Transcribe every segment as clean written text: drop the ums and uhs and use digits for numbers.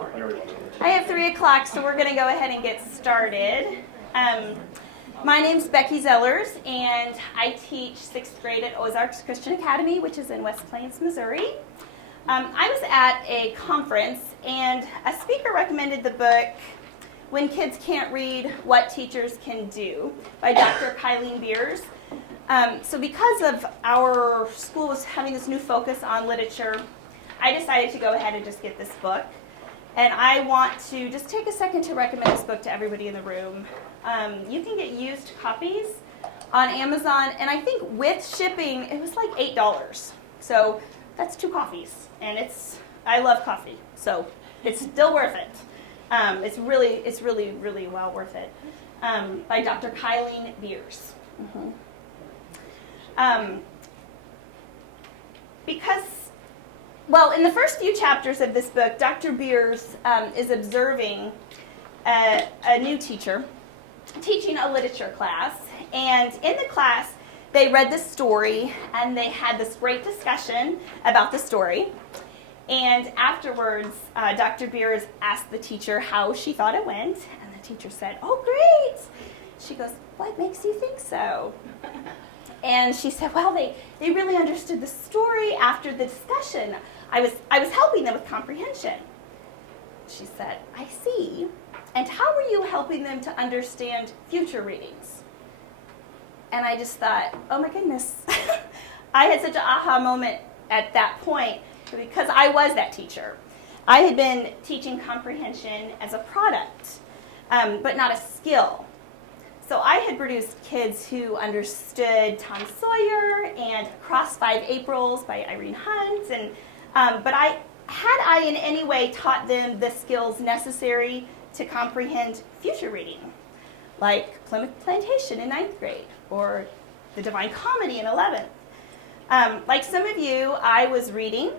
I have 3 o'clock, so we're going to go ahead and get started. My name's Becky Zellars, and I teach 6th grade at Ozarks Christian Academy, which is in West Plains, Missouri. I was at a conference, and a speaker recommended the book, When Kids Can't Read, What Teachers Can Do, by Dr. Kylene Beers. So because of our school was having this new focus on literature, I decided to go ahead and just get this book. And I want to just take a second to recommend this book to everybody in the room. You can get used copies on Amazon, and I think with shipping, it was like $8. So that's 2 coffees, and I love coffee, so it's still worth it. It's really well worth it. By Dr. Kylene Beers. In the first few chapters of this book, Dr. Beers is observing a new teacher teaching a literature class, and in the class, they read this story, and they had this great discussion about the story. And afterwards, Dr. Beers asked the teacher how she thought it went, and the teacher said, "Oh, great." She goes, "What makes you think so?" And she said, "Well, they really understood the story after the discussion. I was helping them with comprehension." She said, "I see. And how were you helping them to understand future readings?" And I just thought, oh my goodness. I had such an aha moment at that point because I was that teacher. I had been teaching comprehension as a product, but not a skill. So I had produced kids who understood Tom Sawyer and Across 5 Aprils by Irene Hunt, but had I in any way taught them the skills necessary to comprehend future reading, like Plymouth Plantation in 9th grade, or the Divine Comedy in 11th. Like some of you, I was reading,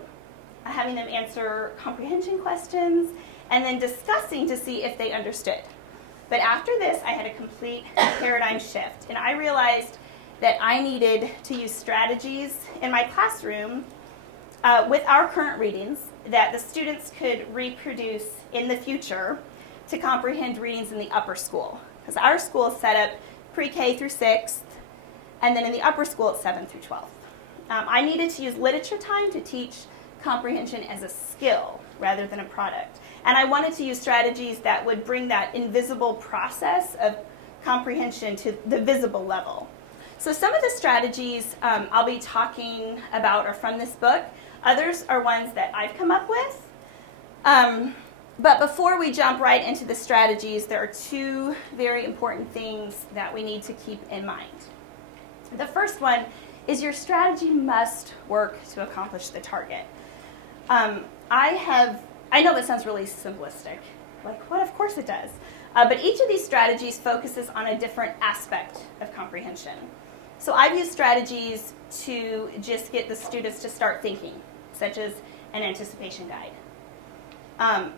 having them answer comprehension questions, and then discussing to see if they understood. But after this, I had a complete paradigm shift, and I realized that I needed to use strategies in my classroom with our current readings that the students could reproduce in the future to comprehend readings in the upper school. Because our school is set up pre-K through 6th, and then in the upper school it's 7th through 12th. I needed to use literature time to teach comprehension as a skill rather than a product. And I wanted to use strategies that would bring that invisible process of comprehension to the visible level. So some of the strategies I'll be talking about are from this book. Others are ones that I've come up with. But before we jump right into the strategies, there are 2 very important things that we need to keep in mind. The first one is your strategy must work to accomplish the target. I know that sounds really simplistic. Like, what? Of course it does. But each of these strategies focuses on a different aspect of comprehension. So I've used strategies to just get the students to start thinking, such as an anticipation guide.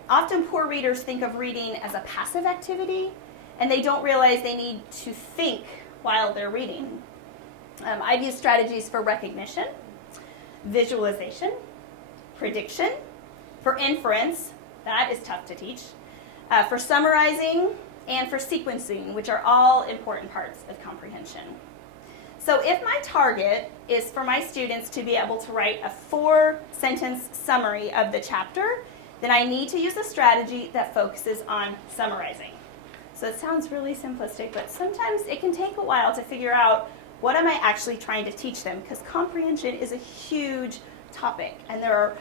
Often poor readers think of reading as a passive activity, and they don't realize they need to think while they're reading. I've used strategies for recognition, visualization, prediction, for inference, that is tough to teach, for summarizing, and for sequencing, which are all important parts of comprehension. So if my target is for my students to be able to write a 4-sentence summary of the chapter, then I need to use a strategy that focuses on summarizing. So it sounds really simplistic, but sometimes it can take a while to figure out what am I actually trying to teach them, because comprehension is a huge topic, and there are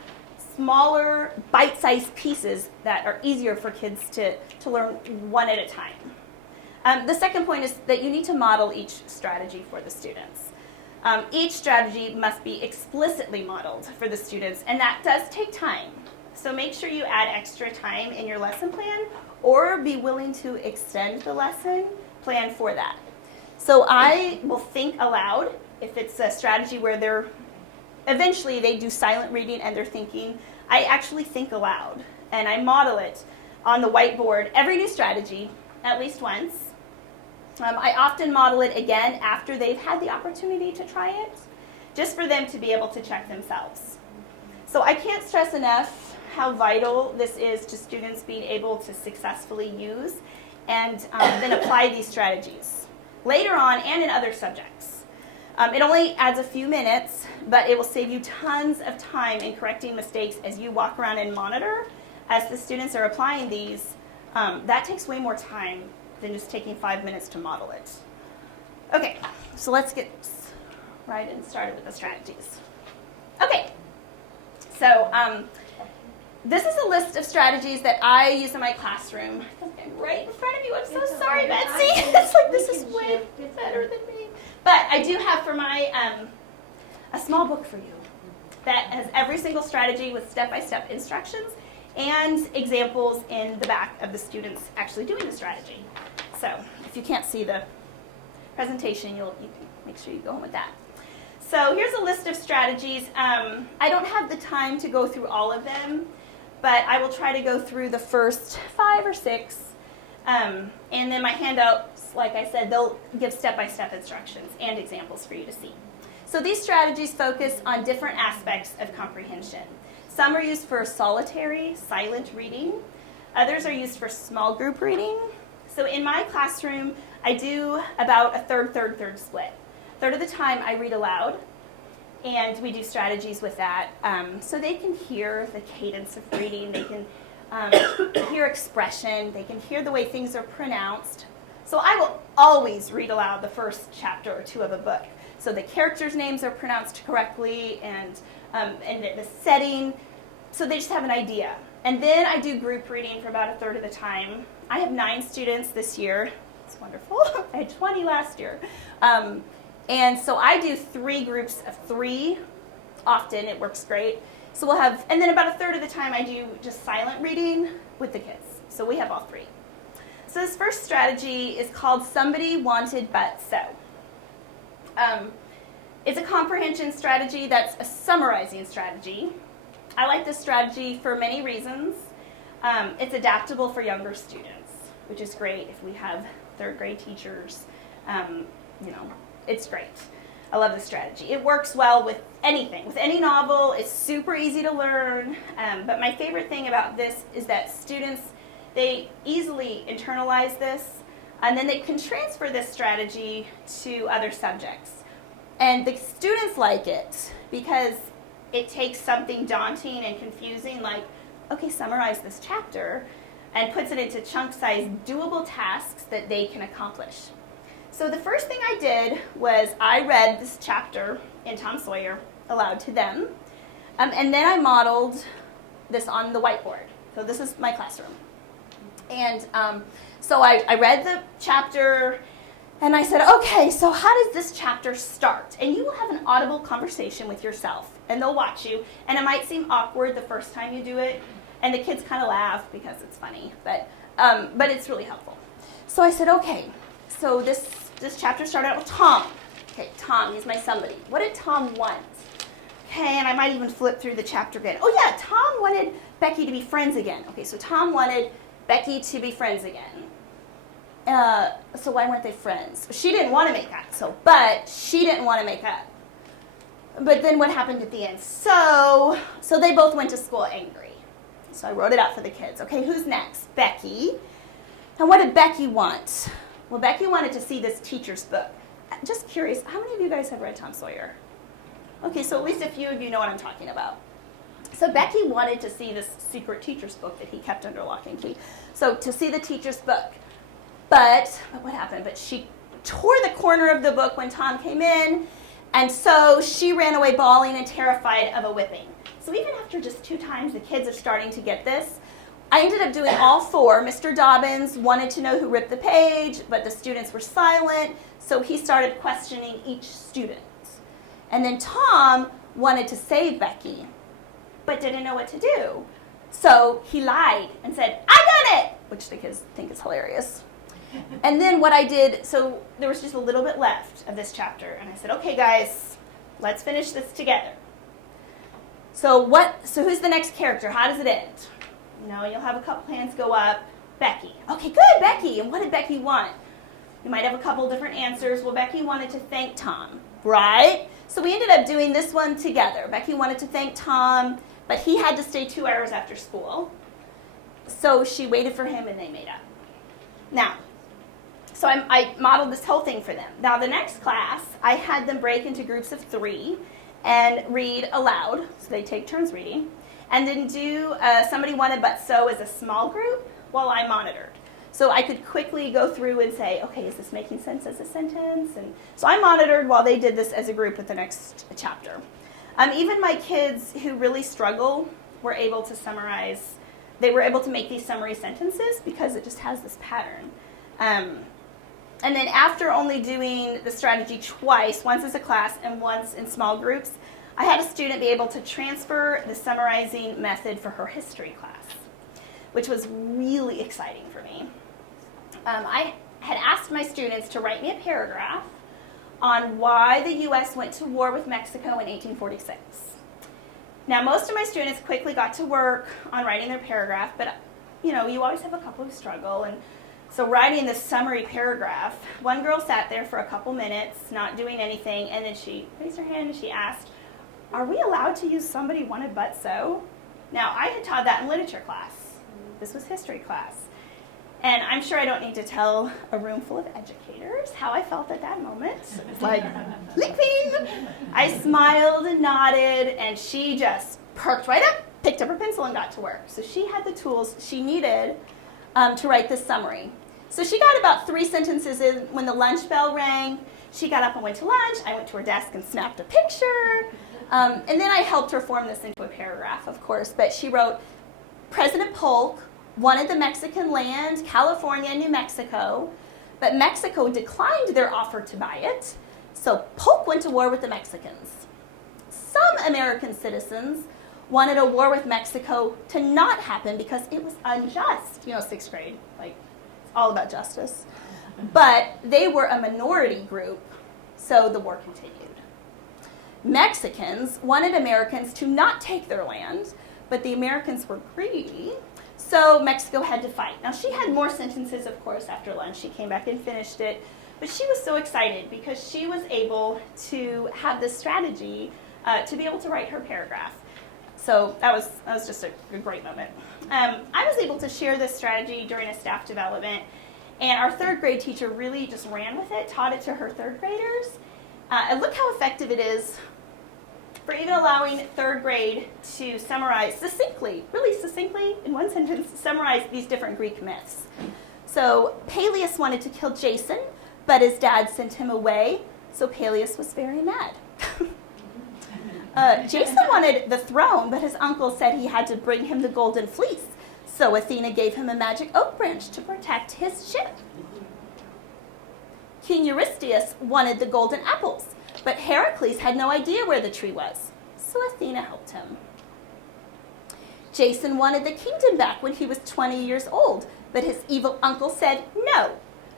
smaller, bite-sized pieces that are easier for kids to learn one at a time. The second point is that you need to model each strategy for the students. Each strategy must be explicitly modeled for the students, and that does take time. So make sure you add extra time in your lesson plan, or be willing to extend the lesson plan for that. So I will think aloud if it's a strategy where eventually they do silent reading and they're thinking. I actually think aloud, and I model it on the whiteboard every new strategy at least once. I often model it again after they've had the opportunity to try it, just for them to be able to check themselves. So I can't stress enough how vital this is to students being able to successfully use and then apply these strategies later on and in other subjects. It only adds a few minutes, but it will save you tons of time in correcting mistakes as you walk around and monitor as the students are applying these. That takes way more time than just taking 5 minutes to model it. Okay, so let's get right and started with the strategies. Okay, so this is a list of strategies that I use in my classroom. I think I'm right in front of you. I'm so sorry, Betsy. It's like this is way better than me. But I do have for my a small book for you that has every single strategy with step-by-step instructions and examples in the back of the students actually doing the strategy. So if you can't see the presentation, you can make sure you go home with that. So here's a list of strategies. I don't have the time to go through all of them, but I will try to go through the first 5 or 6. And then my handouts, like I said, they'll give step-by-step instructions and examples for you to see. So these strategies focus on different aspects of comprehension. Some are used for solitary, silent reading. Others are used for small group reading. So in my classroom, I do about a third split. A third of the time I read aloud, and we do strategies with that. So they can hear the cadence of reading, they can hear expression, they can hear the way things are pronounced. So I will always read aloud the first chapter or 2 of a book. So the characters' names are pronounced correctly, and the setting, so they just have an idea. And then I do group reading for about a third of the time. I have 9 students this year. It's wonderful. I had 20 last year. And so I do 3 groups of 3 often. It works great. So we'll have, and then about a third of the time I do just silent reading with the kids. So we have all 3. So this first strategy is called Somebody Wanted But So. It's a comprehension strategy that's a summarizing strategy. I like this strategy for many reasons. It's adaptable for younger students, which is great if we have 3rd grade teachers. It's great. I love this strategy. It works well with anything, with any novel. It's super easy to learn. But my favorite thing about this is that students, they easily internalize this, and then they can transfer this strategy to other subjects. And the students like it because it takes something daunting and confusing like, okay, summarize this chapter, and puts it into chunk-sized, doable tasks that they can accomplish. So the first thing I did was I read this chapter in Tom Sawyer aloud to them, and then I modeled this on the whiteboard. So this is my classroom. And so I read the chapter, and I said, okay, so how does this chapter start? And you will have an audible conversation with yourself, and they'll watch you, and it might seem awkward the first time you do it, and the kids kind of laugh because it's funny, but it's really helpful. So I said, okay, so this chapter started out with Tom. Okay, Tom, he's my somebody. What did Tom want? Okay, and I might even flip through the chapter again. Oh yeah, Tom wanted Becky to be friends again. Okay, so Tom wanted Becky to be friends again. So why weren't they friends? She didn't want to make up, but she didn't want to make up. But then what happened at the end? So they both went to school angry. So I wrote it out for the kids. Okay, who's next? Becky. And what did Becky want? Well, Becky wanted to see this teacher's book. Just curious, how many of you guys have read Tom Sawyer? Okay, so at least a few of you know what I'm talking about. So Becky wanted to see this secret teacher's book that he kept under lock and key. So to see the teacher's book. But what happened? But she tore the corner of the book when Tom came in, and so she ran away bawling and terrified of a whipping. So even after just 2 times, the kids are starting to get this. I ended up doing all 4. Mr. Dobbins wanted to know who ripped the page, but the students were silent, so he started questioning each student. And then Tom wanted to save Becky, but didn't know what to do. So he lied and said, I done it, which the kids think is hilarious. And then what I did, so there was just a little bit left of this chapter, and I said, okay guys, let's finish this together. So who's the next character? How does it end? You'll have a couple hands go up. Becky. Okay, good, Becky. And what did Becky want? You might have a couple different answers. Well, Becky wanted to thank Tom, right? So we ended up doing this one together. Becky wanted to thank Tom. but he had to stay 2 hours after school. So she waited for him and they made up. Now, so I modeled this whole thing for them. Now the next class, I had them break into groups of 3 and read aloud, so they take turns reading, and then do Somebody Wanted But So as a small group while I monitored. So I could quickly go through and say, okay, is this making sense as a sentence? And so I monitored while they did this as a group with the next chapter. Even my kids who really struggle were able to summarize. They were able to make these summary sentences because it just has this pattern. And then after only doing the strategy twice, once as a class and once in small groups, I had a student be able to transfer the summarizing method for her history class, which was really exciting for me. I had asked my students to write me a paragraph on why the U.S. went to war with Mexico in 1846. Now, most of my students quickly got to work on writing their paragraph, but you always have a couple who struggle. And so writing this summary paragraph, one girl sat there for a couple minutes, not doing anything, and then she raised her hand and she asked, "Are we allowed to use Somebody Wanted But So?" Now, I had taught that in literature class. This was history class. And I'm sure I don't need to tell a room full of educators how I felt at that moment. It was like, leaping. I smiled and nodded, and she just perked right up, picked up her pencil, and got to work. So she had the tools she needed to write this summary. So she got about 3 sentences in when the lunch bell rang. She got up and went to lunch. I went to her desk and snapped a picture. And then I helped her form this into a paragraph, of course. But she wrote, President Polk wanted the Mexican land, California and New Mexico, but Mexico declined their offer to buy it, so Polk went to war with the Mexicans. Some American citizens wanted a war with Mexico to not happen because it was unjust. 6th grade, it's all about justice. But they were a minority group, so the war continued. Mexicans wanted Americans to not take their land, but the Americans were greedy, so Mexico had to fight. Now, she had more sentences, of course, after lunch. She came back and finished it. But she was so excited because she was able to have this strategy to be able to write her paragraph. So that was just a great moment. I was able to share this strategy during a staff development, and our 3rd grade teacher really just ran with it, taught it to her 3rd graders. And look how effective it is for even allowing 3rd grade to summarize really succinctly, in one sentence, summarize these different Greek myths. So Peleus wanted to kill Jason, but his dad sent him away, so Peleus was very mad. Jason wanted the throne, but his uncle said he had to bring him the golden fleece, so Athena gave him a magic oak branch to protect his ship. King Eurystheus wanted the golden apples, but Heracles had no idea where the tree was, so Athena helped him. Jason wanted the kingdom back when he was 20 years old, but his evil uncle said no,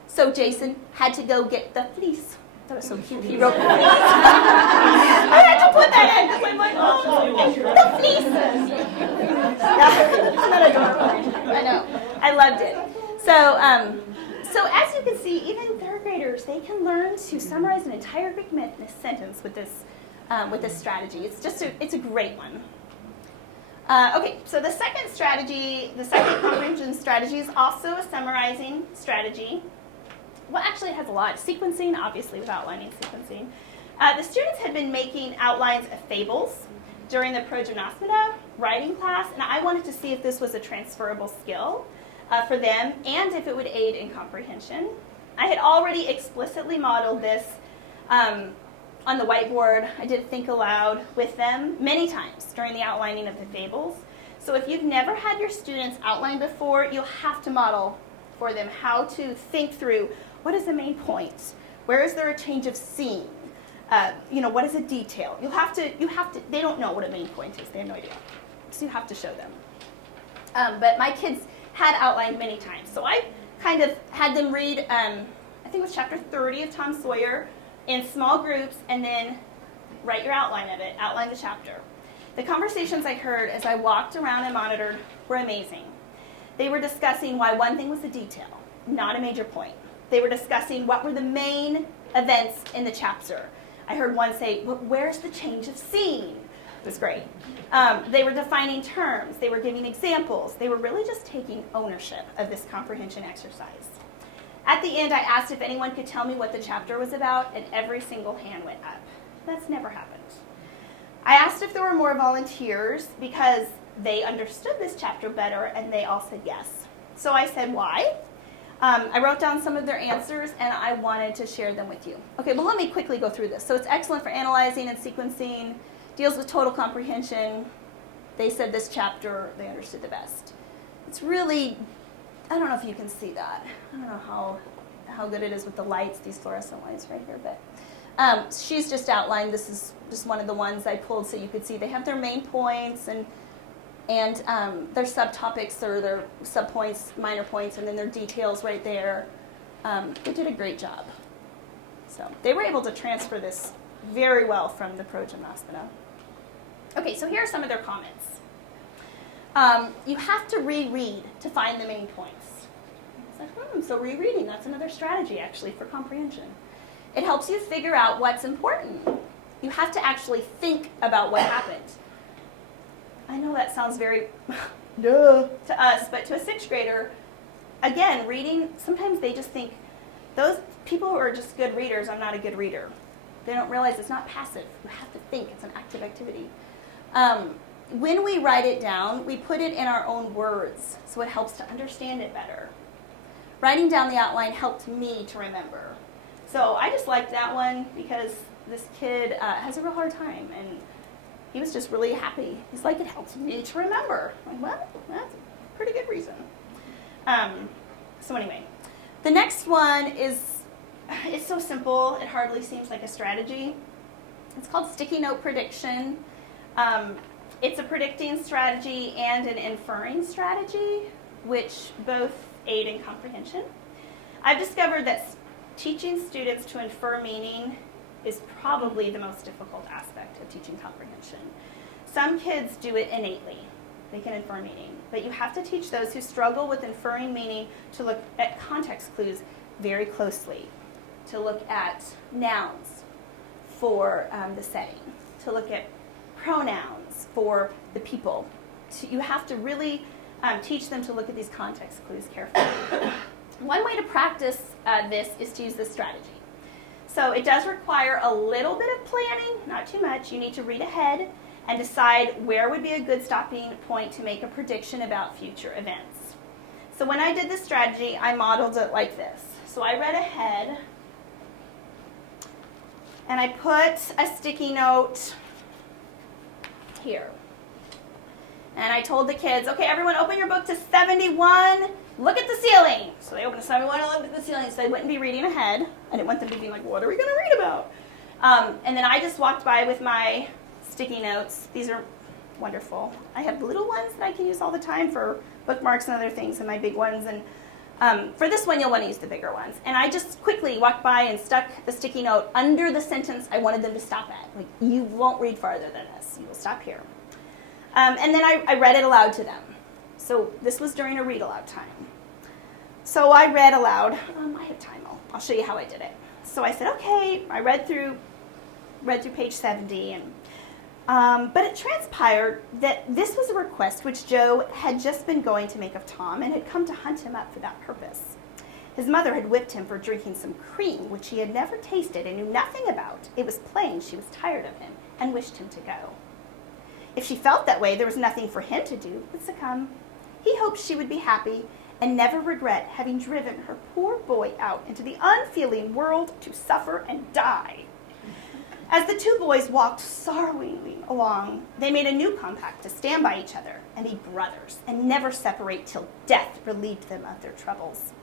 so Jason had to go get the fleece. That was so cute. He wrote the fleece. I had to put that in because I'm like, oh, the fleece. Isn't that adorable? I know. I loved it. So as you can see, even 3rd graders, they can learn to summarize an entire Greek myth in a sentence with this strategy. It's a great one. Okay, so the second comprehension strategy is also a summarizing strategy. Well, actually, it has a lot. Sequencing, obviously, with outlining sequencing. The students had been making outlines of fables during the progymnasmata writing class, and I wanted to see if this was a transferable skill for them and if it would aid in comprehension. I had already explicitly modeled this on the whiteboard. I did think aloud with them many times during the outlining of the fables. So if you've never had your students outline before, you'll have to model for them how to think through what is the main point? Where is there a change of scene? What is a detail? You have to, they don't know what a main point is. They have no idea. So you have to show them. But my kids had outlined many times. So I kind of had them read, I think it was chapter 30 of Tom Sawyer in small groups, and then write your outline of it, outline the chapter. The conversations I heard as I walked around and monitored were amazing. They were discussing why one thing was a detail, not a major point. They were discussing what were the main events in the chapter. I heard one say, where's the change of scene? It was great. They were defining terms. They were giving examples. They were really just taking ownership of this comprehension exercise. At the end, I asked if anyone could tell me what the chapter was about, and every single hand went up. That's never happened. I asked if there were more volunteers because they understood this chapter better, and they all said yes. So I said, why? I wrote down some of their answers, and I wanted to share them with you. Okay, well, let me quickly go through this. So it's excellent for analyzing and sequencing, deals with total comprehension. They said this chapter they understood the best. It's really, I don't know if you can see that. I don't know how good it is with the lights, these fluorescent lights right here, but she's just outlined. This is just one of the ones I pulled so you could see. They have their main points and their subtopics or their subpoints, minor points, and then their details right there. They did a great job. So they were able to transfer this very well from the Pro-Gymnaspida. Okay, so here are some of their comments. You have to reread to find the main points. It's like, so rereading, that's another strategy actually for comprehension. It helps you figure out what's important. You have to actually think about what happened. I know that sounds very duh to us, but to a sixth grader, again, reading, sometimes they just think, those people who are just good readers, I'm not a good reader. They don't realize it's not passive. You have to think. It's an active activity. When we write it down, we put it in our own words, so it helps to understand it better. Writing down the outline helped me to remember. So I just liked that one because this kid has a real hard time, and he was just really happy. He's like, it helps me to remember. I'm like, well, that's a pretty good reason. So anyway, the next one is, it's so simple, it hardly seems like a strategy. It's called sticky note prediction. It's a predicting strategy and an inferring strategy, which both aid in comprehension. I've discovered that teaching students to infer meaning is probably the most difficult aspect of teaching comprehension. Some kids do it innately. They can infer meaning. But you have to teach those who struggle with inferring meaning to look at context clues very closely, to look at nouns for the setting, to look at pronouns for the people. You have to really teach them to look at these context clues carefully. One way to practice this is to use this strategy. So it does require a little bit of planning, not too much. You need to read ahead and decide where would be a good stopping point to make a prediction about future events. So when I did this strategy, I modeled it like this. So I read ahead, and I put a sticky note here. And I told the kids, okay, everyone open your book to 71, look at the ceiling. So they opened to 71 and looked at the ceiling, so they wouldn't be reading ahead. I didn't want them to be like, what are we going to read about? And then I just walked by with my sticky notes. These are wonderful. I have little ones that I can use all the time for bookmarks and other things, and my big ones. And for this one, you'll want to use the bigger ones. And I just quickly walked by and stuck the sticky note under the sentence I wanted them to stop at. Like, you won't read farther than this. You will stop here. And then I read it aloud to them. So this was during a read aloud time. So I read aloud. I have time. I'll show you how I did it. So I said, okay, I read through page 70. But it transpired that this was a request which Joe had just been going to make of Tom and had come to hunt him up for that purpose. His mother had whipped him for drinking some cream, which he had never tasted and knew nothing about. It was plain she was tired of him and wished him to go. If she felt that way, there was nothing for him to do but succumb. He hoped she would be happy and never regret having driven her poor boy out into the unfeeling world to suffer and die. As the two boys walked sorrowingly along, they made a new compact to stand by each other and be brothers and never separate till death relieved them of their troubles.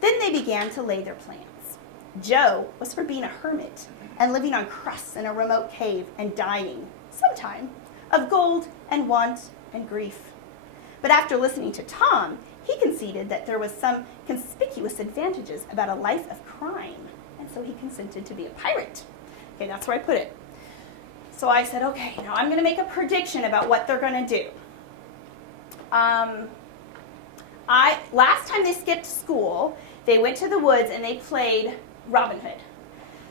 Then they began to lay their plans. Joe was for being a hermit and living on crusts in a remote cave and dying, sometime, of gold and want and grief. But after listening to Tom, he conceded that there was some conspicuous advantages about a life of crime, and so he consented to be a pirate. Okay, that's where I put it. So I said, okay, now I'm going to make a prediction about what they're going to do. Last time they skipped school, they went to the woods and they played Robin Hood.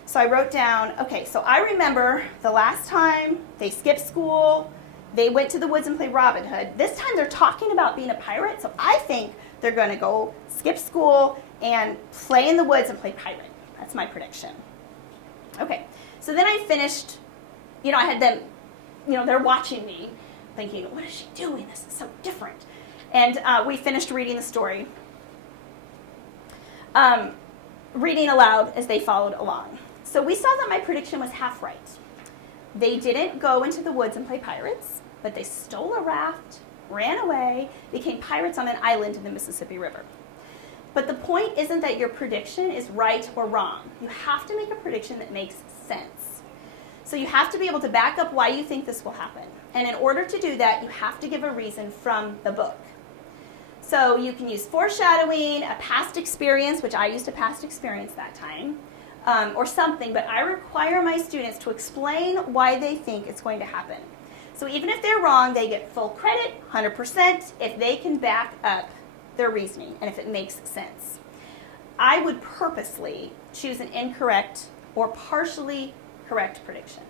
So I wrote down, okay, so I remember the last time they skipped school, they went to the woods and played Robin Hood. This time they're talking about being a pirate, so I think they're going to go skip school and play in the woods and play pirate. That's my prediction. Okay, so then I finished, I had them, they're watching me thinking, what is she doing? This is so different. And we finished reading the story, reading aloud as they followed along. So we saw that my prediction was half right. They didn't go into the woods and play pirates, but they stole a raft, ran away, became pirates on an island in the Mississippi River. But the point isn't that your prediction is right or wrong. You have to make a prediction that makes sense. So you have to be able to back up why you think this will happen. And in order to do that, you have to give a reason from the book. So you can use foreshadowing, a past experience, which I used a past experience that time, or something, but I require my students to explain why they think it's going to happen. So even if they're wrong, they get full credit, 100%, if they can back up their reasoning and if it makes sense. I would purposely choose an incorrect or partially correct prediction.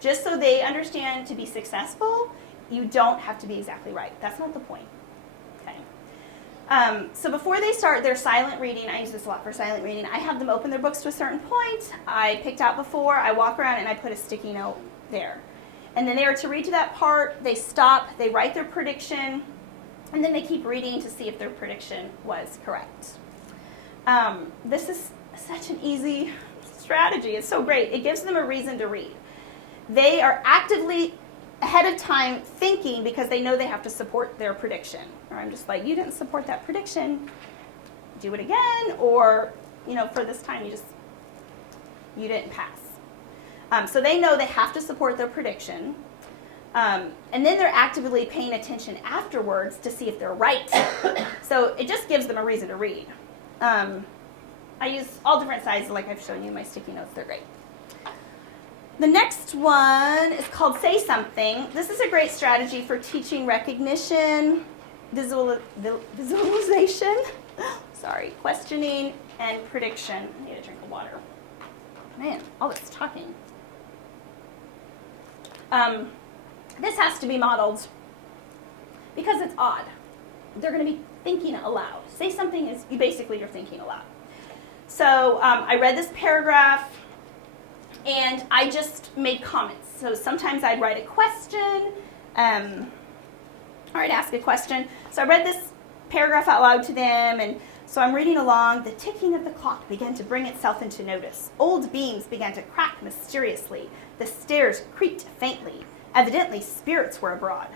Just so they understand to be successful, you don't have to be exactly right. That's not the point. Okay. So before they start their silent reading, I use this a lot for silent reading, I have them open their books to a certain point. I picked out before, I walk around and I put a sticky note there. And then they are to read to that part, they stop, they write their prediction, and then they keep reading to see if their prediction was correct. This is such an easy strategy. It's so great. It gives them a reason to read. They are actively ahead of time thinking because they know they have to support their prediction. Or I'm just like, you didn't support that prediction, do it again, or, for this time you didn't pass. So they know they have to support their prediction. And then they're actively paying attention afterwards to see if they're right. So it just gives them a reason to read. I use all different sizes like I've shown you in my sticky notes. They're great. The next one is called Say Something. This is a great strategy for teaching recognition, visualization, questioning, and prediction. I need a drink of water. Man, all this talking. This has to be modeled because it's odd. They're going to be thinking aloud. Say Something is you're thinking aloud. So I read this paragraph and I just made comments. So sometimes I'd write a question or I'd ask a question. So I read this paragraph out loud to them, and so I'm reading along. The ticking of the clock began to bring itself into notice. Old beams began to crack mysteriously. The stairs creaked faintly. Evidently, spirits were abroad.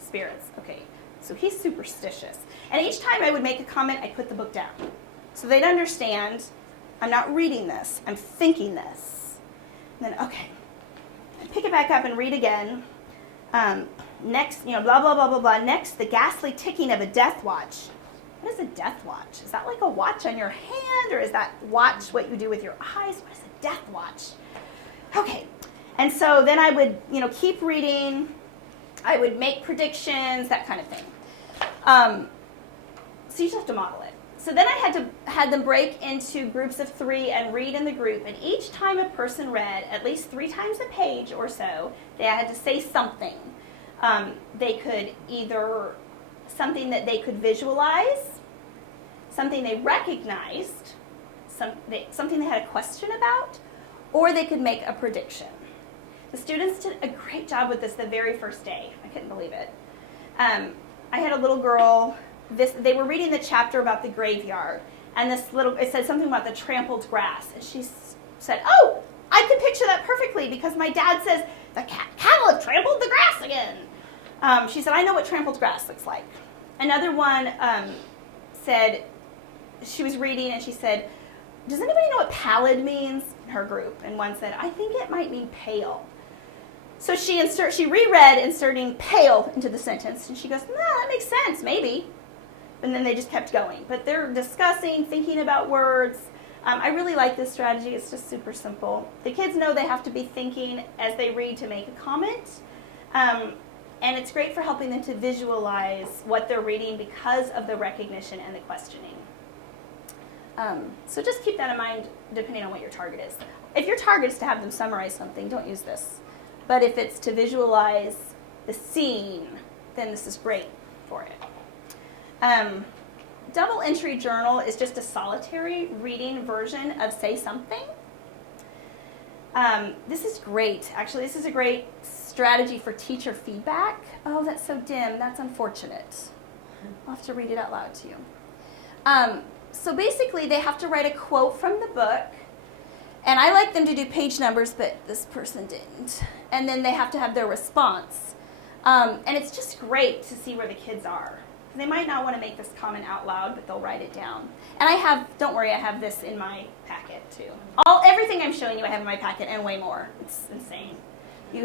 Spirits, okay. So he's superstitious. And each time I would make a comment, I'd put the book down. So they'd understand, I'm not reading this, I'm thinking this. And then, okay, I pick it back up and read again. Next, blah, blah, blah, blah, blah. Next, the ghastly ticking of a death watch. What is a death watch? Is that like a watch on your hand, or is that watch what you do with your eyes? What is a death watch? Okay, and so then I would, keep reading. I would make predictions, that kind of thing. So you just have to model it. So then I had them break into groups of 3 and read in the group. And each time a person read at least 3 times a page or so, they had to say something. They could either something that they could visualize, something they recognized, something they had a question about, or they could make a prediction. The students did a great job with this the very first day. I couldn't believe it. I had a little girl. They were reading the chapter about the graveyard, and it said something about the trampled grass, and she said, "Oh, I can picture that perfectly because my dad says the cattle have trampled the grass again." She said, "I know what trampled grass looks like." Another one said, she was reading and she said, "Does anybody know what pallid means?" in her group, and one said, "I think it might mean pale." So she reread inserting pale into the sentence, and she goes, "No, that makes sense, maybe." And then they just kept going. But they're discussing, thinking about words. I really like this strategy. It's just super simple. The kids know they have to be thinking as they read to make a comment. And it's great for helping them to visualize what they're reading because of the recognition and the questioning. So just keep that in mind depending on what your target is. If your target is to have them summarize something, don't use this. But if it's to visualize the scene, then this is great for it. Double entry journal is just a solitary reading version of Say Something. This is great. Actually, this is a great strategy for teacher feedback. Oh, that's so dim. That's unfortunate. I'll have to read it out loud to you. So basically, they have to write a quote from the book. And I like them to do page numbers, but this person didn't. And then they have to have their response. And it's just great to see where the kids are. They might not want to make this comment out loud, but they'll write it down. And don't worry, I have this in my packet too. Everything I'm showing you I have in my packet and way more. It's insane. You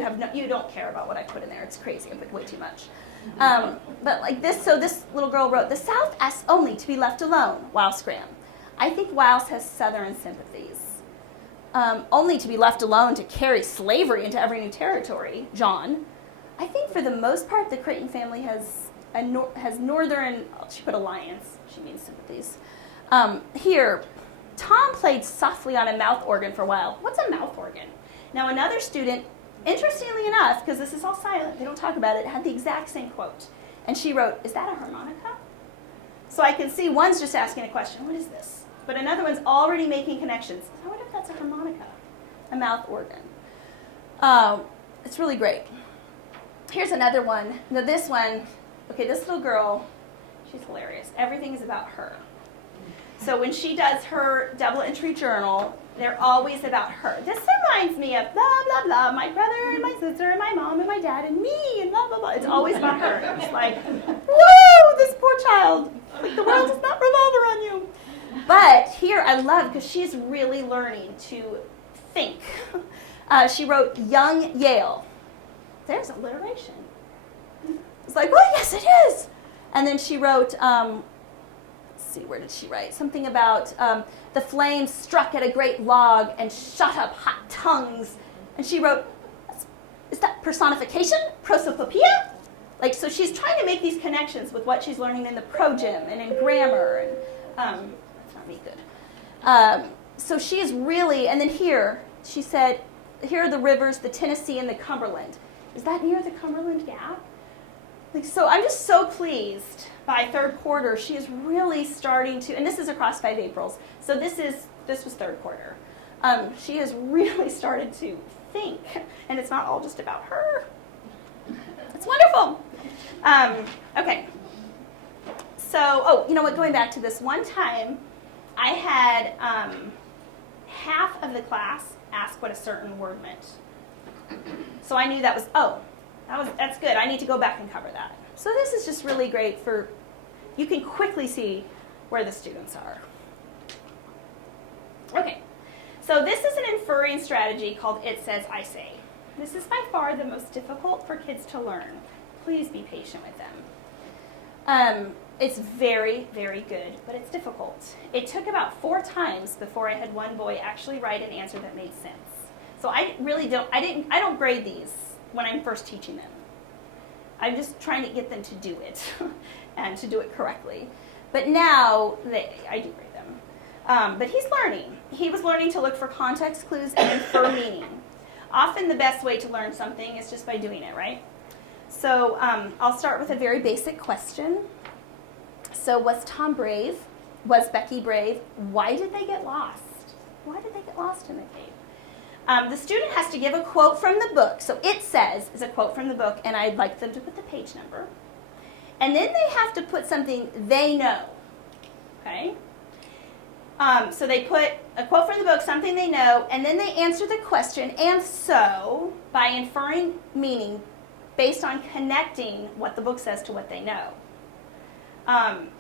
don't care about what I put in there. It's crazy. I put way too much. But like this, so this little girl wrote, "The South asks only to be left alone, while Scram. I think Wiles has Southern sympathies. Only to be left alone to carry slavery into every new territory, John. I think for the most part the Creighton family has northern," she put alliance, she means sympathies. Here, Tom played softly on a mouth organ for a while. What's a mouth organ? Now another student, interestingly enough, because this is all silent, they don't talk about it, had the exact same quote. And she wrote, "Is that a harmonica?" So I can see one's just asking a question, what is this? But another one's already making connections. I wonder if that's a harmonica, a mouth organ. It's really great. Here's another one. Now this one, okay, this little girl, she's hilarious. Everything is about her. So when she does her double entry journal, they're always about her. This reminds me of blah, blah, blah, my brother and my sister and my mom and my dad and me and blah, blah, blah. It's always about her. It's like, whoa, this poor child. Like the world does not revolve around you. But here I love, because she's really learning to think. She wrote Young Yale. There's alliteration. It's like, well, yes, it is. And then she wrote, let's see, where did she write? Something about the flames struck at a great log and shot up hot tongues. And she wrote, is that personification? Prosopopoeia? Like, so she's trying to make these connections with what she's learning in the pro-gym and in grammar. And that's not me good. So she is really, and then here, she said, here are the rivers, the Tennessee and the Cumberland. Is that near the Cumberland Gap? Like, so I'm just so pleased. By third quarter, she is really starting to, and this is across 5 Aprils, so this was third quarter. She has really started to think, and it's not all just about her. It's wonderful. Okay. So, you know what, going back to this one time, I had half of the class ask what a certain word meant. So I knew that's good. I need to go back and cover that. So this is just really great for, you can quickly see where the students are. Okay, so this is an inferring strategy called It Says, I Say. This is by far the most difficult for kids to learn. Please be patient with them. It's very, very good, but it's difficult. It took about 4 times before I had one boy actually write an answer that made sense. So I don't grade these when I'm first teaching them. I'm just trying to get them to do it and to do it correctly. But now I do grade them. But he's learning. He was learning to look for context clues and infer meaning. Often the best way to learn something is just by doing it, right? So I'll start with a very basic question. So was Tom brave? Was Becky brave? Why did they get lost? Why did they get lost in the cave? The student has to give a quote from the book. So It Says is a quote from the book, and I'd like them to put the page number. And then they have to put something they know. Okay? So they put a quote from the book, something they know, and then they answer the question, and so, by inferring meaning based on connecting what the book says to what they know.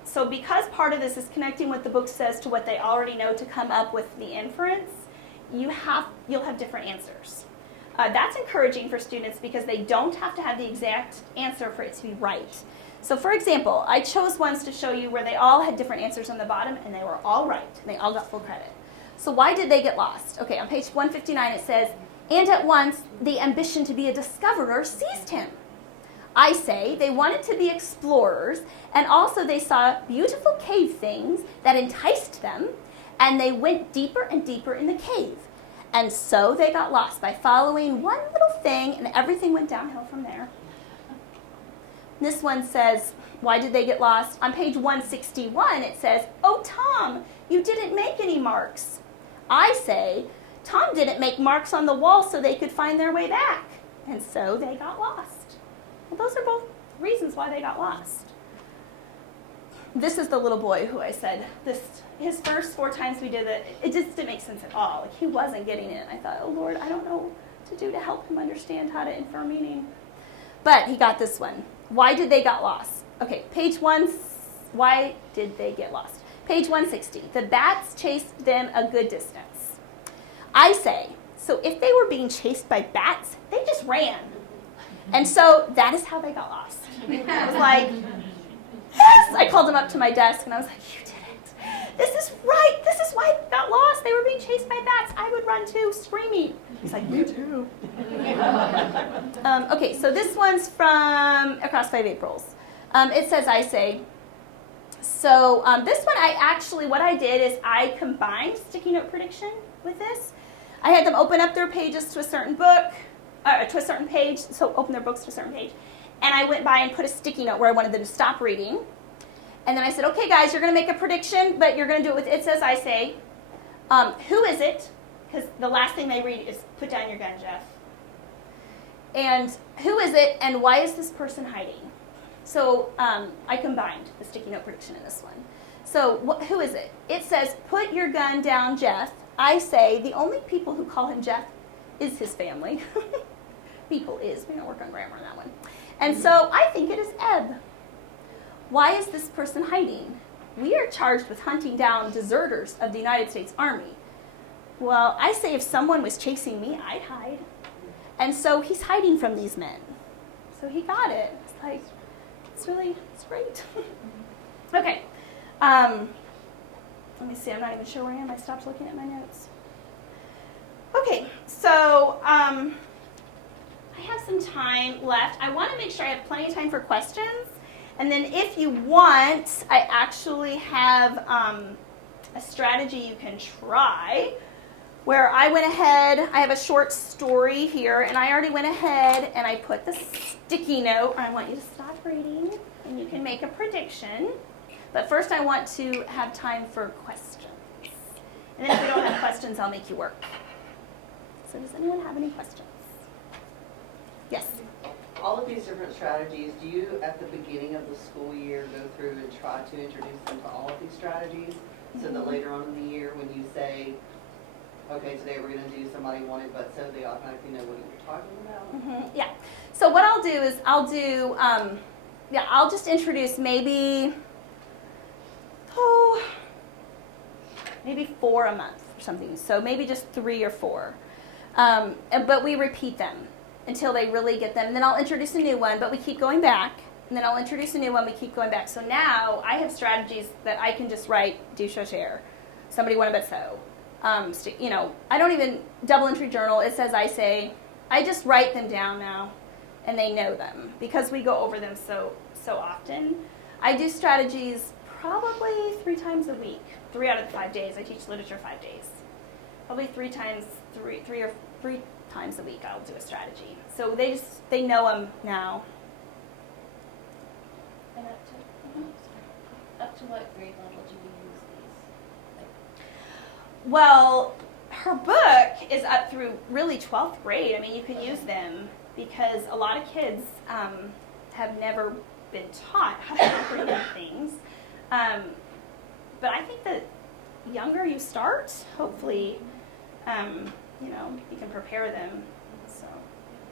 So because part of this is connecting what the book says to what they already know to come up with the inference, you'll have different answers. That's encouraging for students because they don't have to have the exact answer for it to be right. So for example, I chose ones to show you where they all had different answers on the bottom and they were all right. And they all got full credit. So why did they get lost? Okay, on page 159 it says, and at once the ambition to be a discoverer seized him. I say they wanted to be explorers, and also they saw beautiful cave things that enticed them, and they went deeper and deeper in the cave. And so they got lost by following one little thing, and everything went downhill from there. This one says, why did they get lost? On page 161, it says, oh, Tom, you didn't make any marks. I say, Tom didn't make marks on the wall so they could find their way back. And so they got lost. Well, those are both reasons why they got lost. This is the little boy who I said, his first 4 times we did it just didn't make sense at all. Like, he wasn't getting it. I thought, oh, Lord, I don't know what to do to help him understand how to infer meaning. But he got this one. Why did they get lost? Okay, page 1, why did they get lost? Page 160, the bats chased them a good distance. I say, so if they were being chased by bats, they just ran. And so that is how they got lost. I was like, yes! I called him up to my desk and I was like, you did it. This is right. This is why they got lost. They were being chased by bats. I would run too, screaming. He's like, me too. Okay, so this one's from Across 5 Aprils. It says, I say. So this one, what I did is I combined sticky note prediction with this. I had them open up their pages to a certain book, to a certain page, so open their books to a certain page. And I went by and put a sticky note where I wanted them to stop reading. And then I said, okay, guys, you're going to make a prediction, but you're going to do it with it says, I say. Who is it? Because the last thing they read is put down your gun, Jeff. And who is it, and why is this person hiding? So I combined the sticky note prediction in this one. So who is it? It says, put your gun down, Jeff. I say, the only people who call him Jeff is his family. People is. We don't work on grammar on that one. And so I think it is Ebb. Why is this person hiding? We are charged with hunting down deserters of the United States Army. Well, I say if someone was chasing me, I'd hide. And so he's hiding from these men. So he got it. It's like, it's great. Okay. Let me see. I'm not even sure where I am. I stopped looking at my notes. Okay. So I have some time left. I want to make sure I have plenty of time for questions. And then if you want, I actually have a strategy you can try where I went ahead, I have a short story here, and I already went ahead and I put the sticky note, I want you to stop reading, and you can make a prediction. But first I want to have time for questions. And then if we don't have questions, I'll make you work. So does anyone have any questions? Yes? All of these different strategies, do you, at the beginning of the school year, go through and try to introduce them to all of these strategies? So that later on in the year, when you say, okay, today we're going to do somebody wanted but so, they automatically know what you're talking about? Yeah. So what I'll do is I'll just introduce maybe 4 a month or something. So maybe just 3 or 4. But we repeat them until they really get them. And then I'll introduce a new one, but we keep going back. And then I'll introduce a new one, we keep going back. So now I have strategies that I can just write, do, show, share. Somebody wanted but so. I don't even double entry journal. It says I say. I just write them down now, and they know them because we go over them so often. I do strategies probably 3 times a week. 3 out of the 5 days. I teach literature 5 days. Probably 3 times a week I'll do a strategy. So they know them now. And up to what grade level do you use these? Well, her book is up through really 12th grade. I mean, you can use them because a lot of kids have never been taught how to comprehend things. But I think that younger you start, hopefully, you can prepare them. So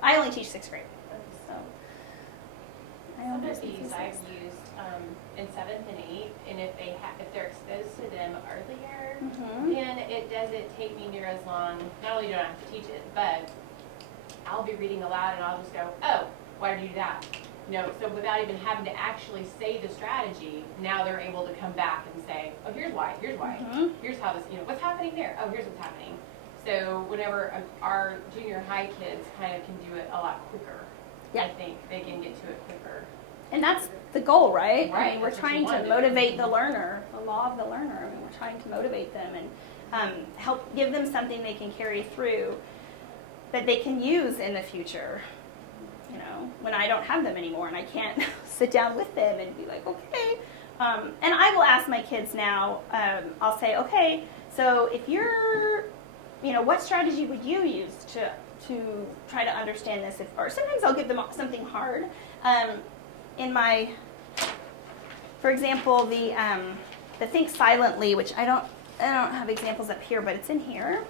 I only teach 6th grade. So Some of these I've used in 7th and 8th, and if they're exposed to them earlier, then it doesn't take me near as long. Not only do I have to teach it, but I'll be reading aloud and I'll just go, oh, why did you do that? So without even having to actually say the strategy, now they're able to come back and say, oh, here's why, here's how this, what's happening there? Oh, here's what's happening. So whenever our junior high kids kind of can do it a lot quicker, I think they can get to it quicker. And that's the goal, right? I Right, mean, we're that's what trying you to wanna do. motivate the learner, the law of the learner. I mean, we're trying to motivate them and help give them something they can carry through that they can use in the future. You know, when I don't have them anymore and I can't sit down with them and be like, okay. And I will ask my kids now, I'll say, okay, so if you're, you know, what strategy would you use to try to understand this? Or sometimes I'll give them something hard. For example, the Think Silently, which I don't have examples up here, but it's in here.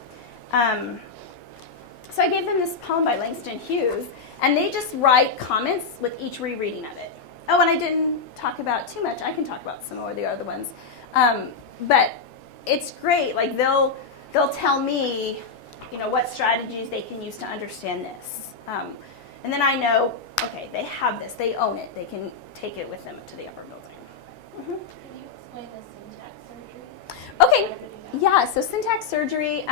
So I gave them this poem by Langston Hughes, and they just write comments with each rereading of it. Oh, and I didn't talk about too much. I can talk about some of the other ones, but it's great. Like they'll tell me, you know, what strategies they can use to understand this, and then I know, okay, they have this, they own it, they can take it with them to the upper building. Mm-hmm. Can you explain the syntax surgery? Okay, yeah. So syntax surgery.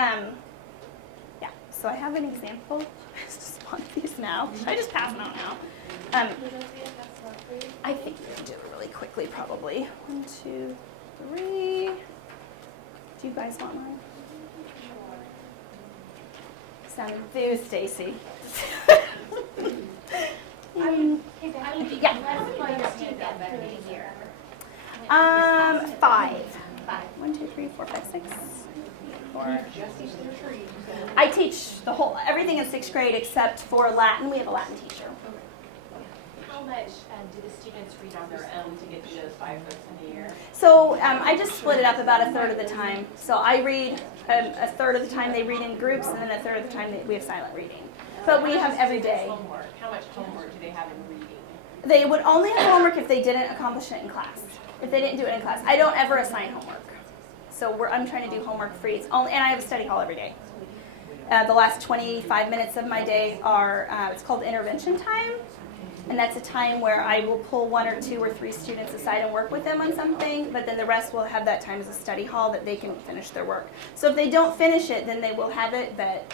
Yeah. So I have an example. I just want these now. Should I just pass them out now? I think we can do it really quickly, probably. 1, 2, 3. Do you guys want mine? Sound enthused, Stacy. Yeah. 5. 1, 2, 3, 4, 5, 6. 4. I teach everything in 6th grade except for Latin. We have a Latin teacher. How much do the students read on their own to get through those 5 books in a year? So I just split it up about a third of the time. So I read a third of the time they read in groups, and then a third of the time we have silent reading. But we have every day. How much homework do they have in reading? They would only have homework if they didn't accomplish it in class. If they didn't do it in class. I don't ever assign homework. So I'm trying to do homework free. And I have a study hall every day. The last 25 minutes of my day are, it's called intervention time. And that's a time where I will pull 1 or 2 or 3 students aside and work with them on something, but then the rest will have that time as a study hall that they can finish their work. So if they don't finish it, then they will have it, but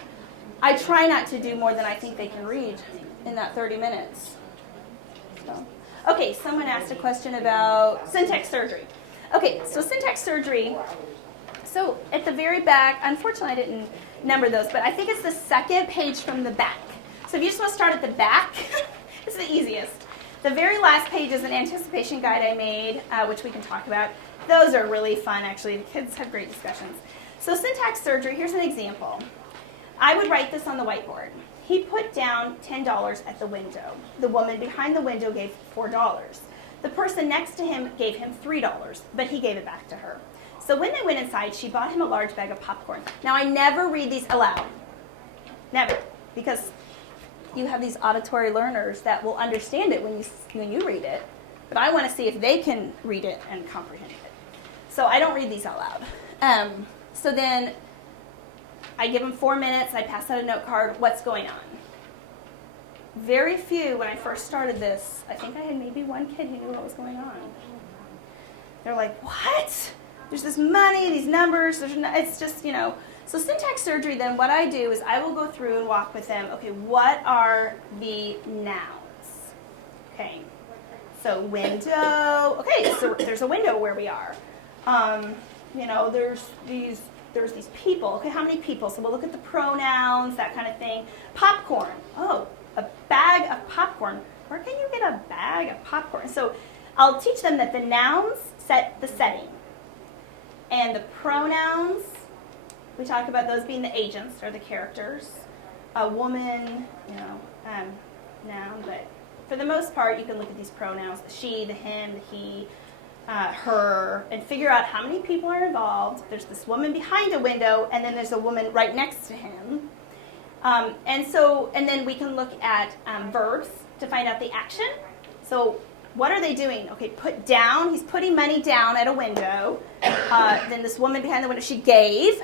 I try not to do more than I think they can read in that 30 minutes. So. Okay, someone asked a question about syntax surgery. Okay, so syntax surgery, so at the very back, unfortunately I didn't number those, but I think it's the second page from the back. So if you just want to start at the back, it's the easiest. The very last page is an anticipation guide I made, which we can talk about. Those are really fun, actually. The kids have great discussions. So syntax surgery, here's an example. I would write this on the whiteboard. He put down $10 at the window. The woman behind the window gave $4. The person next to him gave him $3, but he gave it back to her. So when they went inside, she bought him a large bag of popcorn. Now, I never read these aloud. Never. Because you have these auditory learners that will understand it when you read it. But I want to see if they can read it and comprehend it. So I don't read these out loud. So then I give them 4 minutes. I pass out a note card. What's going on? Very few, when I first started this, I think I had maybe one kid who knew what was going on. They're like, what? There's this money, these numbers. It's just, So syntax surgery, then, what I do is I will go through and walk with them. Okay, what are the nouns? Okay, so window. Okay, so there's a window where we are. There's these people. Okay, how many people? So we'll look at the pronouns, that kind of thing. Popcorn. Oh, a bag of popcorn. Where can you get a bag of popcorn? So I'll teach them that the nouns set the setting. And the pronouns, we talk about those being the agents or the characters. A woman, noun, but for the most part, you can look at these pronouns, the she, the him, the he, her, and figure out how many people are involved. There's this woman behind a window, and then there's a woman right next to him. And then we can look at verbs to find out the action. So what are they doing? Okay, put down. He's putting money down at a window. Then this woman behind the window, she gave.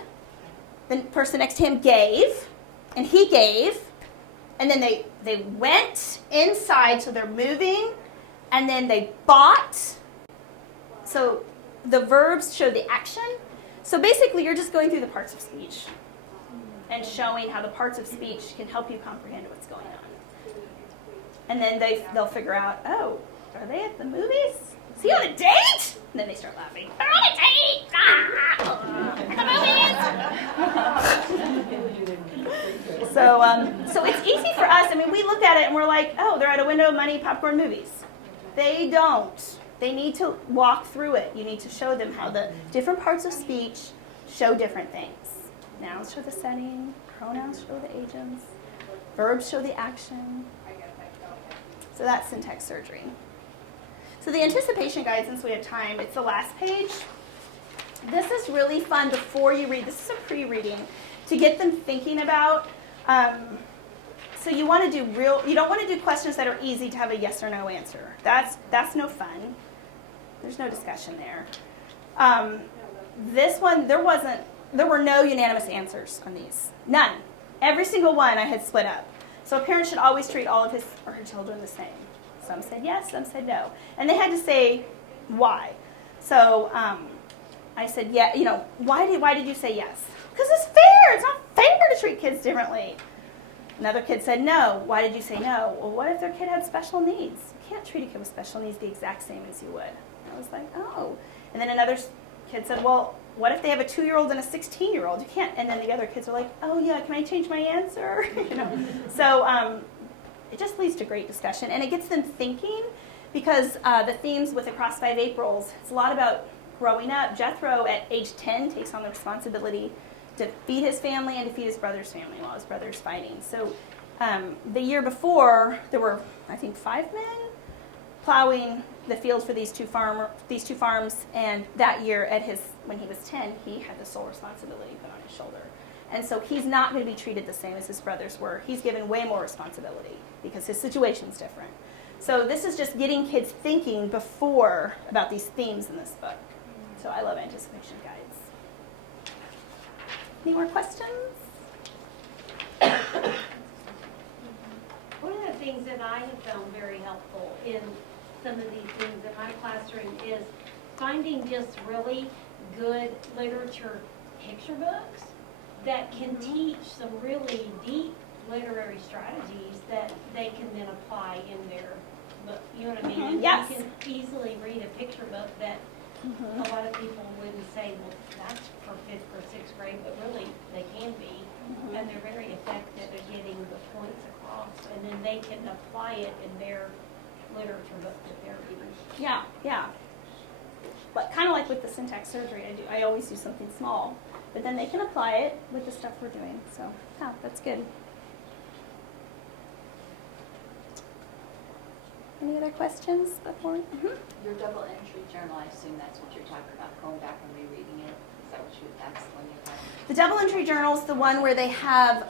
The person next to him gave, and he gave. And then they went inside, so they're moving. And then they bought. So the verbs show the action. So basically, you're just going through the parts of speech and showing how the parts of speech can help you comprehend what's going on. And then they'll figure out, oh, Are they at the movies? Is he on a date? And then they start laughing. They're on a date! So it's easy for us. I mean, we look at it and we're like, oh, they're at a window, money, popcorn, movies. They don't. They need to walk through it. You need to show them how the different parts of speech show different things. Nouns show the setting, pronouns show the agents, verbs show the action. So that's syntax surgery. So the anticipation guide, since we have time, it's the last page. This is really fun before you read. This is a pre-reading to get them thinking about. So you want to do you don't want to do questions that are easy to have a yes or no answer. That's no fun. There's no discussion there. This one, there were no unanimous answers on these. None. Every single one I had split up. So a parent should always treat all of his or her children the same. Some said yes, some said no. And they had to say why. So I said, yeah, why did you say yes? Because it's fair. It's not fair to treat kids differently. Another kid said no. Why did you say no? Well, what if their kid had special needs? You can't treat a kid with special needs the exact same as you would. And I was like, oh. And then another kid said, well, what if they have a 2-year-old and a 16-year-old? You can't. And then the other kids are like, oh, yeah, can I change my answer? So it just leads to great discussion. And it gets them thinking because the themes with Across 5 Aprils, it's a lot about growing up. Jethro, at age 10, takes on the responsibility to feed his family and to feed his brother's family while his brother's fighting. So the year before, there were, I think, 5 men plowing the field for these two farms, and that year, when he was 10, he had the sole responsibility put on his shoulder. And so he's not going to be treated the same as his brothers were. He's given way more responsibility because his situation's different. So this is just getting kids thinking before about these themes in this book. So I love anticipation guides. Any more questions? One of the things that I have found very helpful in some of these things in my classroom is finding just really good literature picture books that can teach some really deep literary strategies that they can then apply in their book. You know what I mean? And Yes. you can easily read a picture book that a lot of people wouldn't say, well, that's for 5th or 6th grade, but really they can be. And they're very effective at getting the points across, and then they can apply it in their literature book that they're reading. Yeah. But kind of like with the syntax surgery, I always do something small, but then they can apply it with the stuff we're doing. So, yeah, that's good. Any other questions before? Your double entry journal, I assume that's what you're talking about, going back and rereading it? Is that what that's when you're talking about? The double entry journal is the one where they have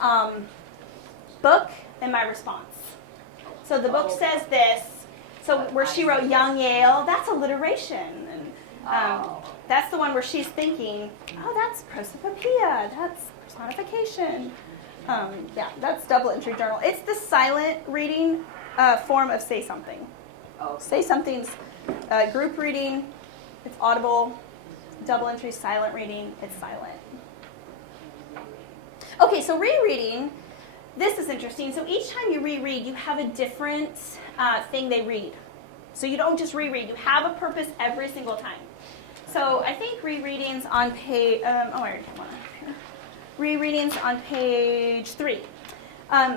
book and my response. So the book says this. So where she wrote Young Yale, that's alliteration. And that's the one where she's thinking, oh, that's prosopopoeia, that's personification. Yeah, that's double entry journal. It's the silent reading form of Say Something. Say Something's group reading, it's audible. Double entry silent reading, it's silent. Okay, so rereading, this is interesting. So each time you reread, you have a different thing they read. So you don't just reread, you have a purpose every single time. So I think rereadings on page, I already have one up here. Rereadings on page 3.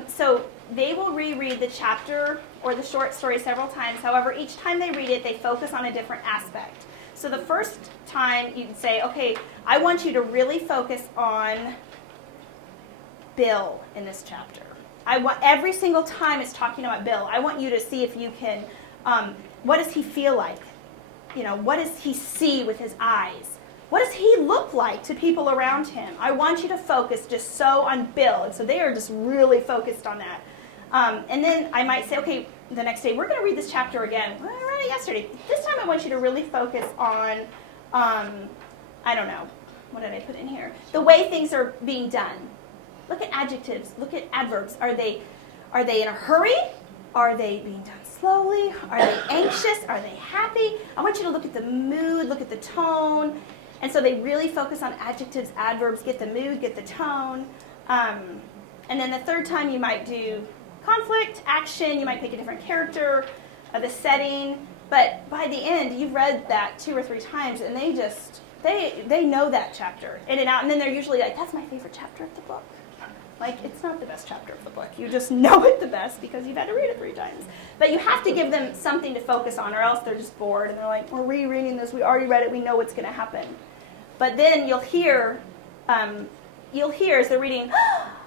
So they will reread the chapter or the short story several times. However, each time they read it, they focus on a different aspect. So the first time you'd say, okay, I want you to really focus on Bill in this chapter. I want every single time it's talking about Bill, I want you to see if you can, what does he feel like? What does he see with his eyes? What does he look like to people around him? I want you to focus just so on Bill. And so they are just really focused on that. And then I might say, okay, the next day, we're going to read this chapter again. Well, I read it yesterday. This time I want you to really focus on, I don't know, what did I put in here? The way things are being done. Look at adjectives. Look at adverbs. Are they in a hurry? Are they being done slowly? Are they anxious? Are they happy? I want you to look at the mood, look at the tone. And so they really focus on adjectives, adverbs, get the mood, get the tone. And then the third time you might do conflict, action. You might pick a different character, the setting. But by the end, you've read that 2 or 3 times, and they know that chapter in and out. And then they're usually like, that's my favorite chapter of the book. Like, it's not the best chapter of the book. You just know it the best because you've had to read it 3 times. But you have to give them something to focus on, or else they're just bored. And they're like, we're rereading this. We already read it. We know what's going to happen. But then you'll hear as they're reading,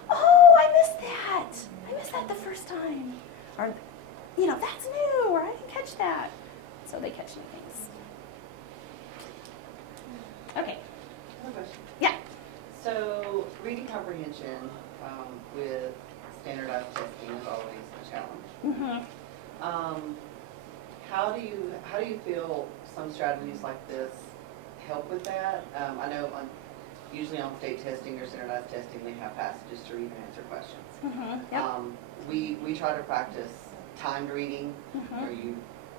oh, I missed that. I missed that the first time. Or, that's new, or I didn't catch that. So they catch new things. Okay. I have a question. Yeah. So reading comprehension with standardized testing is always a challenge. Mm-hmm. How do you feel some strategies like this help with that? I know usually on state testing or standardized testing, they have passages to read and answer questions. Mm-hmm. Yep. We try to practice timed reading, Mm-hmm. or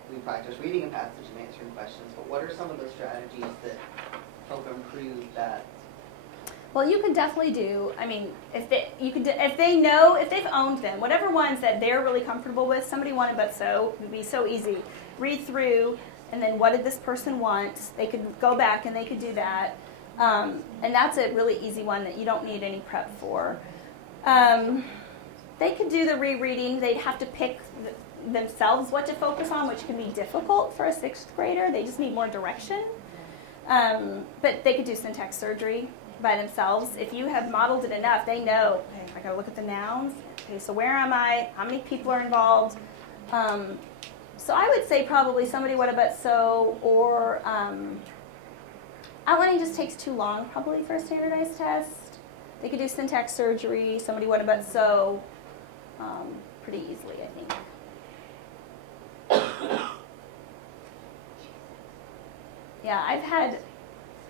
we practice reading a passage and answering questions. But what are some of those strategies that help improve that? Well, you can definitely do. I mean, if they've owned them, whatever ones that they're really comfortable with. Somebody wanted but so would be so easy. Read through, and then what did this person want? They could go back and they could do that, and that's a really easy one that you don't need any prep for. They could do the rereading. They'd have to pick themselves what to focus on, which can be difficult for a 6th grader. They just need more direction. But they could do syntax surgery by themselves. If you have modeled it enough, they know, okay, I gotta look at the nouns. Okay, so where am I? How many people are involved? So I would say probably somebody what about so, or outlining just takes too long probably for a standardized test. They could do syntax surgery, somebody what about so, pretty easily, I think. Yeah, I've had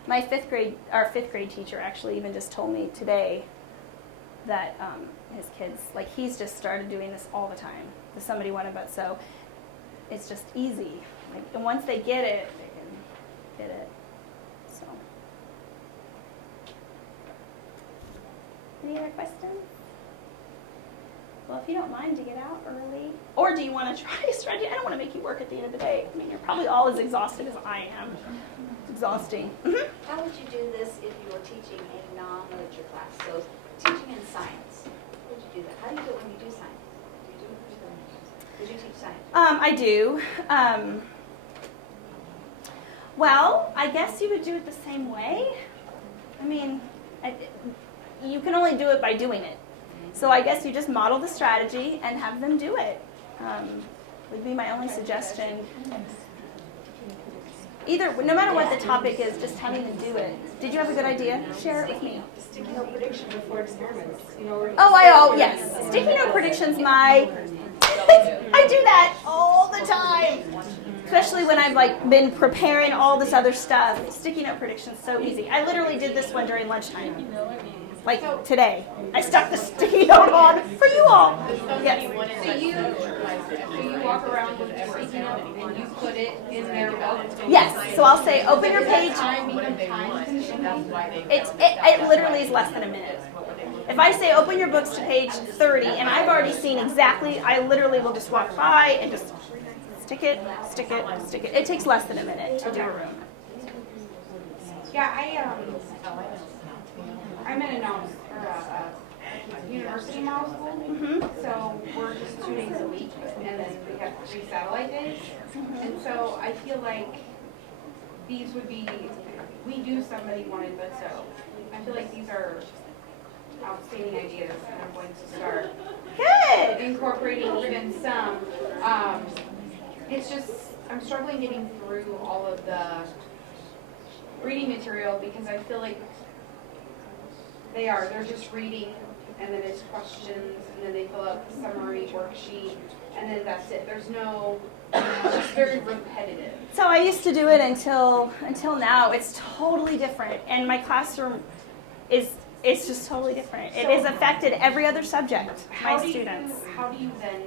my 5th grade teacher actually even just told me today that his kids, like he's just started doing this all the time. The somebody wanted but so. It's just easy. Like, and once they get it, they can get it. So. Any other questions? Well, if you don't mind to get out early. Or do you want to try a strategy? I don't want to make you work at the end of the day. I mean, you're probably all as exhausted as I am. It's exhausting. Mm-hmm. How would you do this if you were teaching a non-literature class? So teaching in science, how would you do that? How do you do it when you do science? Do you do it? Did you teach science? I do. Well, I guess you would do it the same way. I mean, you can only do it by doing it. So I guess you just model the strategy and have them do it. Would be my only suggestion. No matter what the topic is, just having them do it. Did you have a good idea? Share it with me. Sticky note prediction before experiments. Yes. Sticky note predictions, I do that all the time. Especially when I've been preparing all this other stuff. Sticky note predictions, so easy. I literally did this one during lunchtime. Like today. I stuck the sticky note on for you all. Yes. So you walk around with a sticky note and you put it in their book? Yes. So I'll say open your page. It literally is less than a minute. If I say open your books to page 30 and I've already seen exactly, I literally will just walk by and just stick it. It takes less than a minute to do a room. Yeah, I'm in a university model school, Mm-hmm. so we're just 2 days a week, and then we have 3 satellite days. And so I feel like these would be, we do somebody wanted but so. I feel like these are outstanding ideas, and I'm going to start Good. incorporating even some. It's just, I'm struggling getting through all of the reading material because I feel like they're just reading, and then it's questions, and then they fill out the summary worksheet, and then that's it. There's no, it's just very repetitive. So I used to do it until now. It's totally different, and my classroom it's just totally different. It has affected every other subject. My students. How do you then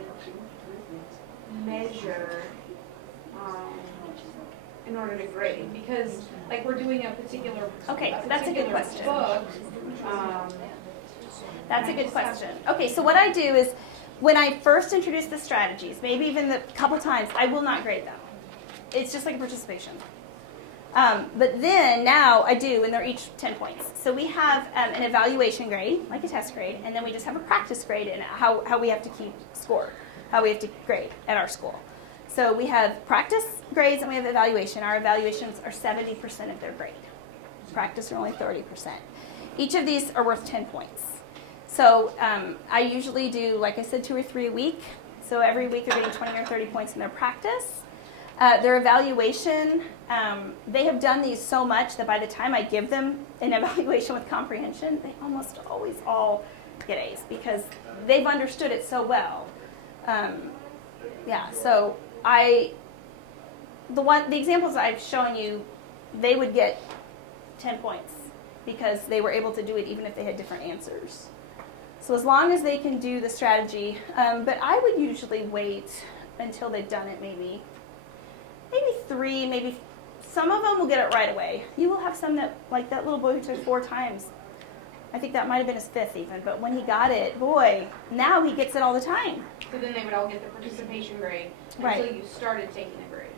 measure in order to grade? Because like we're doing a particular that's a good question. Book. That's a good question. Okay, so what I do is when I first introduce the strategies, maybe even a couple times, I will not grade them. it's just like a participation. But then now I do, and they're each 10 points. So we have an evaluation grade, like a test grade, and then we just have a practice grade and how we have to keep score, how we have to grade at our school. So we have practice grades and we have evaluation. Our evaluations are 70% of their grade. Practice are only 30%. Each of these are worth 10 points. So I usually do, like I said, 2 or 3 a week. So every week they're getting 20 or 30 points in their practice. Their evaluation, they have done these so much that by the time I give them an evaluation with comprehension, they almost always all get A's because they've understood it so well. So the examples I've shown you, they would get 10 points because they were able to do it even if they had different answers. So as long as they can do the strategy, but I would usually wait until they've done it maybe 3, maybe some of them will get it right away. You will have some that, like that little boy who took 4 times. I think that might have been his 5th even, but when he got it, boy, now he gets it all the time. So then they would all get the participation grade Right. until you started taking a grade.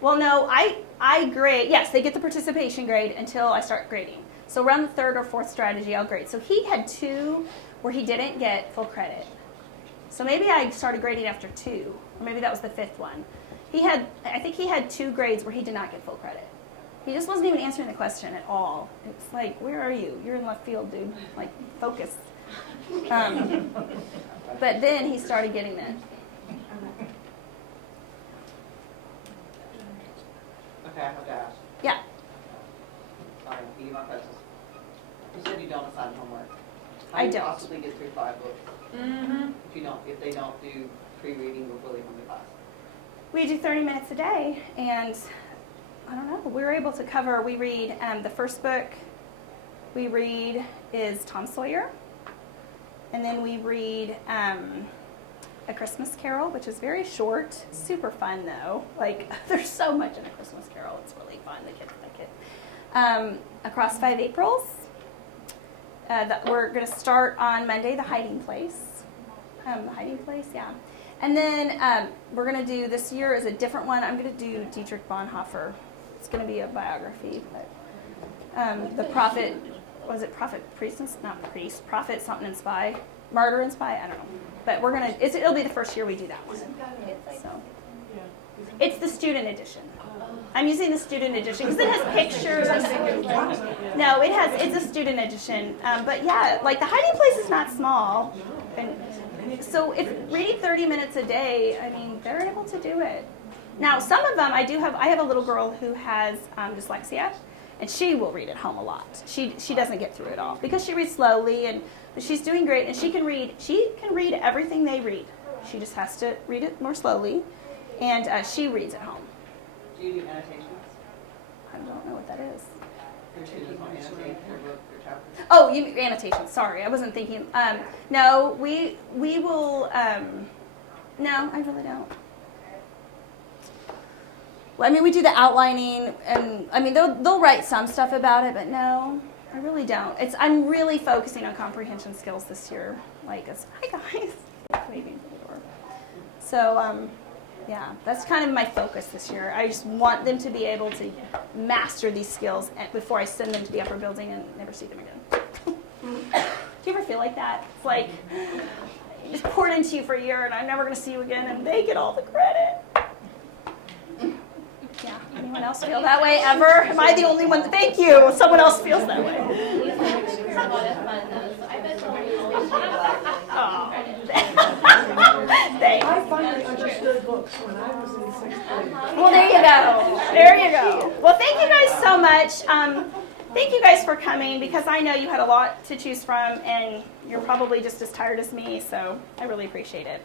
Well, no, I grade, yes, they get the participation grade until I start grading. So around the 3rd or 4th strategy, I'll grade. So he had 2 where he didn't get full credit. So maybe I started grading after 2, or maybe that was the 5th one. I think he had 2 grades where he did not get full credit. He just wasn't even answering the question at all. It's like, where are you? You're in left field, dude. Like, focus. But then he started getting it. Okay, I have to ask. Yeah. Sorry, you get my questions. You said you don't assign homework. I How do you don't. possibly get through 5 books if they don't do pre-reading before they come to class? We do 30 minutes a day, and I don't know. We were able to cover, we read the first book we read is Tom Sawyer, and then we read A Christmas Carol, which is very short, super fun though. Like, there's so much in A Christmas Carol, it's really fun, the kids like it. Across 5 Aprils, we're going to start on Monday, The Hiding Place. The Hiding Place, yeah. And then we're going to do, this year is a different one. I'm going to do Dietrich Bonhoeffer. It's going to be a biography. But the prophet, was it prophet, priest, not priest, prophet, something and spy, martyr and spy? I don't know. But we're going to, it'll be the first year we do that one. So it's the student edition. I'm using the student edition because it has pictures. No, it's a student edition. But yeah, like The Hiding Place is not small. And so if reading 30 minutes a day, I mean, they're able to do it. Now, some of them, I have a little girl who has dyslexia, and she will read at home a lot. She doesn't get through it all because she reads slowly, but she's doing great, and she can read everything they read. She just has to read it more slowly, and she reads at home. Do you do annotations? I don't know what that is. Your students will annotate their book, their chapters? Oh, you mean annotations. Sorry, I wasn't thinking. No, we will. No, I really don't. Well, I mean, we do the outlining, and I mean, they'll write some stuff about it, but no, I really don't. I'm really focusing on comprehension skills this year. Like, hi guys, waving for the door. So, yeah, that's kind of my focus this year. I just want them to be able to master these skills before I send them to the upper building and never see them again. Do you ever feel like that? It's like, I just poured into you for a year and I'm never going to see you again, and they get all the credit. Yeah, anyone else feel that way ever? Am I the only one? Thank you. Someone else feels that way. These are a lot of fun though, so I bet they'll be Oh, thanks. thanks. I finally understood books when I was in 6th grade. Well, there you go. There you go. Well, thank you guys so much. Thank you guys for coming, because I know you had a lot to choose from, and you're probably just as tired as me, so I really appreciate it.